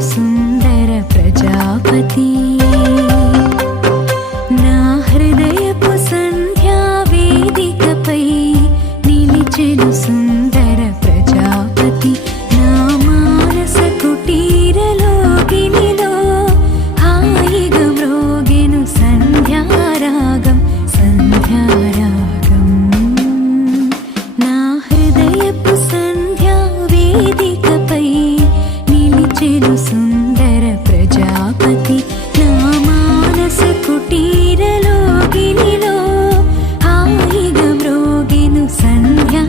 సుందర ప్రజాపతి. నా హృదయపు సంధ్యా వేదికపై నిలిచెను సుందర తెలుసును సుందర ప్రజాపతి నా మానస కుటీరలో గిలిలో హాయిగా బ్రోగెను సంధ్యా